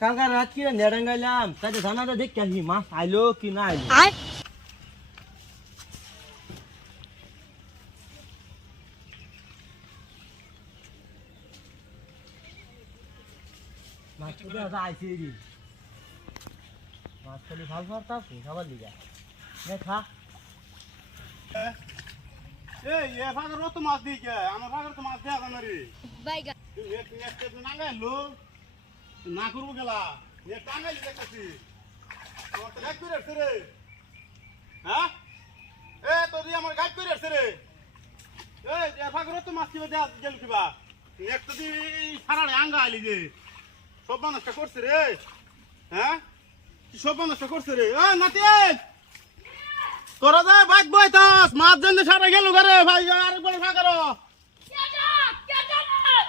কালকে রাত কি নেড়াঙ্গাইলাম তাতে জানাটা দেখতে আসি মাছ আইলো কি না আইলো মাছ তো আইছে রে মাছ খালি ভাল ভাল তা খাবার লিগা খা এই এ ফাগর তো মাছ দিই কে আমার ফাগর তো মাছ দেয়া জানা রে বাইগা তুই এক নাগাইলো না করবো গেলা এ টাঙ্গাইলি দেখতেছি তোর তো গাইড করে আসছে রে হ্যাঁ এ তোর আমার গাইড করে আসছে রে এই এ ফাগর তো মাছ কিবা দেয়া গেল কিবা এক তো দি ফাড়াড়ে আঙ্গা আইলি যে সব নষ্ট করছে রে হ্যাঁ সব নষ্ট করছে রে ও নাতি তোরা যায় বাইক বই তাস মাছ জন্য সারা গেল ঘরে ভাই আরেকবার ফাঁকারো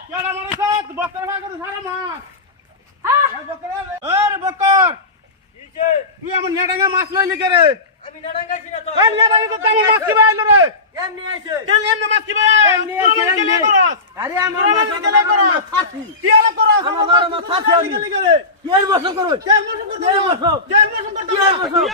কেডা মারিছে বকর ফাঁকারো সারা মাছ এই বকর আরে বকর কিছে তুই আমার নেডাঙ্গা মাছ লইলি কে রে আমি নেড়াঙ্গাইছি না তো এই নেডাঙ্গা তো তেমন মাছ কিবা আইলো রে এমনি আইছে কেন এমনি মাছ কিবা এমনি আইছে এমনি আরে আমার মাছ গেলে করস ফাঁসি কি আলা করস আমার মাছ ফাঁসি আমি গেলি কে রে কি এর বসন করো কেন বসন করতে কি এর বসন কেন বসন করতে কি এর বসন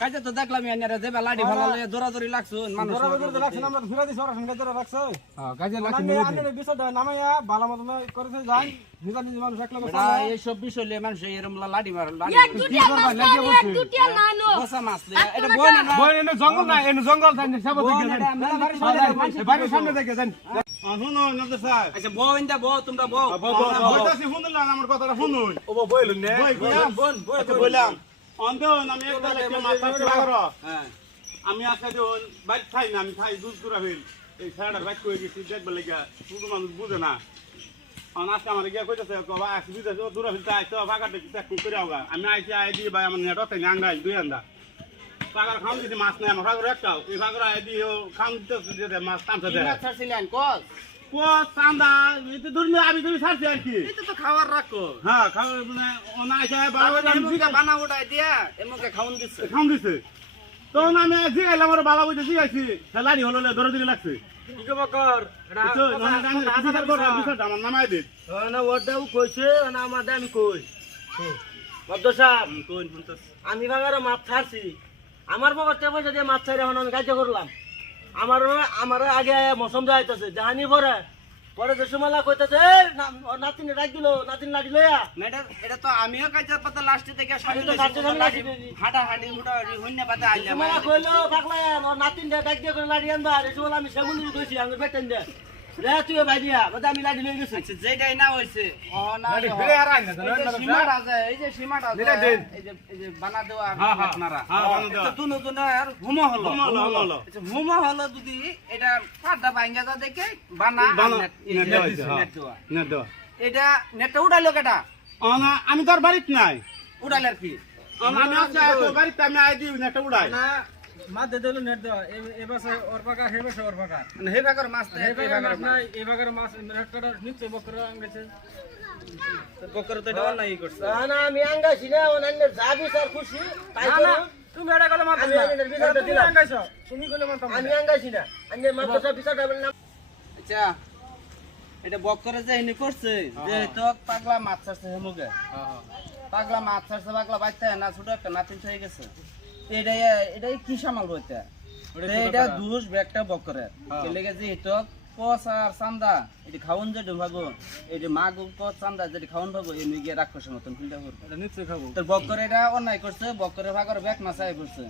কাজে তো দেখলাম এনারা যে লাড়ি ভালো লাগে দৌড়াদৌড়ি লাগছুন মানুষ এইসব বিষয় নিয়ে মানুষ এরম লাড়ি মার এক দুটিয়া নানো বসা মাছ এটা বই না জঙ্গল না এনে জঙ্গল বাড়ির সামনে দেখে যান শুনো নজর স্যার আচ্ছা বউ ইন্দা বউ তোমরা বউ বইতাছি শুনলাম আমার কথাটা শুনুন ও বইলুন নে বই বললাম অন্ধন আমি একটা লেখা মাথা করো হ্যাঁ আমি আজকে যখন বাইক খাই না আমি খাই দুধ করে ফেল এই সারাটার বাইক করে গেছি দেখবে লেগে শুধু মানুষ বুঝে না আজকে আমার গিয়ে কইতেছে কবা আজকে বুঝে দূরে ফেলতে আইসো ফাঁকাটা চেক করে আওগা আমি আইসি আই দিয়ে ভাই আমার নেট হতে আঙ্গাই দুই আন্দা ফাঁকার খাওয়ান দিতে মাছ নাই আমার ফাঁকর একটাও এই ফাঁকর আই দিয়ে খাওয়ান দিতে মাছ টানতে দেয় ছাড়ছিলেন কস পোস চান্দা এটা ধরুন আমি তুমি ছাড়ছি আর কি এটা তো খাওয়ার রাখো হ্যাঁ খাওয়া মানে অনা আইসা বাবা বানা উঠাই দিয়া এমকে খাওন দিচ্ছে খাওয়ান দিছে তখন আমি জিগাইলাম আমার বাবা বুঝে জিগাইছি লাড়ি হলো ধরে দিকে লাগছে কি কব কর আমার নামাই দিত না ওটাও কইছে না আমার আমি কই বদ্ধ সাহেব কোন আমি ভাগারে মাছ ছাড়ছি আমার পকেটে পয়সা দিয়ে মাছ ছাড়ি এখন আমি কাজ করলাম আমার আগে মৌসুম যাইতেছে জাহানি পরে পরে যে সময় কইতেছে নাতিন রাখ দিল নাতিন লাঠি লইয়া ম্যাডাম এটা তো আমিও কাজের পাতা লাস্টে থেকে আমি তো কাজের সামনে লাঠি লইছি। হাঁটা হাঁটি হুটা হইনা পাতা আইলাম সময় কইলো থাকলে আমার নাতিন ডাক দিয়ে করে লাঠি আনবা এই সময় আমি সেগুন কইছি আমি বেটেন দে রে তুই ভাই দিয়া বলে আমি লাঠি লই গেছি আচ্ছা যেটাই না হইছে ও না লাঠি ফিরে আর আইনা সীমাটা আছে এই যে সীমাটা আছে এই যে বানা দেওয়া আপনারা তো দুনো দুনো আর হুমো হলো আচ্ছা হুমো হলো যদি এটা পাটা ভাঙা যা দেখে বানা নেট দেওয়া এটা নেটটা উড়াইলো কেটা আমি তোর বাড়িত নাই উড়াইলার কি আমি আজকে বাড়িতে আমি আই দিই একটা উড়াই মাছ দিতে হলো নেট দেওয়া এবারে ওর পাকা হে বসে ওর পাকা মানে হে ভাগের মাছ হে পাকার মাছ নাই এই পাকার মাছ নেটটা নিচে বকরা আঙ্গেছে বকর তো এটা অন্যায় করছে না আমি আঙ্গাইছি না অনন্য যাবি স্যার খুশি তাই না না তুমি এটা গেলে মাছ আমি এর বিচারটা তুমি দিলাম আঙ্গাইছো তুমি গেলে মাছ আমি আঙ্গাইছি না আমি মাত্র বিচারটা বললাম আচ্ছা এটা বকরে যে এনে করছে যে তো পাগলা মাছ ছাড়ছে হেমুগে পাগলা মাছ ছাড়ছে পাগলা বাইতে না ছোট একটা নাতিন হয়ে গেছে এটাই কি সামাল বইতে এটা দুষ ব্যাগটা বকরে লেগে যে তো পচ আর চান্দা এটি খাওন যে ভাগো এই যে মাগো পচ চান্দা যেটি খাওন ভাগো এই গিয়ে রাক্ষসের মতন ফিল্টা করবো এটা নিশ্চয় খাবো তোর বকরে এটা অন্যায় করছে বকরে ভাগর ব্যাগ মাছাই করছে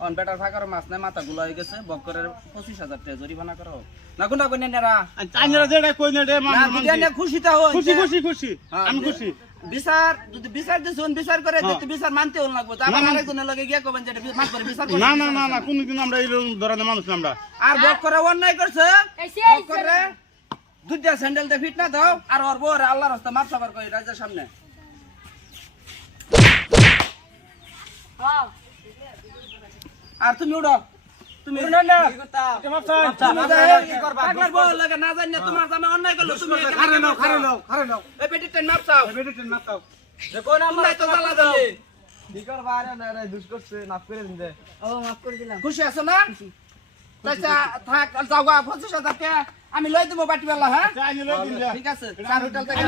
অন বেটার ফাঁকার মাছ নাই মাথা গুলা হয়ে গেছে বক্করের 25,000 টাকা জরিমানা করো না কোনটা কোন নেরা আইনারা যেটা কই না রে না মানুষ যদি না খুশি তা হই খুশি খুশি খুশি হ্যাঁ, আমি খুশি বিচার যদি বিচার দিছুন বিচার করে যদি বিচার মানতে হল লাগবে আবার আরেকজনের লগে গিয়া কবেন যে এটা মাছ করে বিচার করে না না না না কোনদিন আমরা এই ধরনের মানুষ না আমরা আর বক্করে অন্যায় করছে এই সে বক্করে দুইটা স্যান্ডেল দে ফিট না দাও আর ওর বউর আল্লাহর রাস্তা মাপ সাবার কই রাজার সামনে হ্যাঁ আর তুমি উড়ো তুমি না না কি করতা এটা মাপ চাই তুমি যাও কি করবা পাগলার বউ লাগে না জানি তোমার জামে অন্যায় করলো তুমি খারে নাও এই পেটি টেন মাপ চাও বেটি টেন না তাও কোন আমরা তো জ্বালা দিলে কি করবা আরে না রে দুষ করছে মাফ করে দিন দে ও মাফ করে দিলাম খুশি আছো না আচ্ছা থাক যাও গা 25,000 টাকা আমি লই দেব বাটি বেলা হ্যাঁ চাই নিলে দিন যা ঠিক আছে চার হোটেল থেকে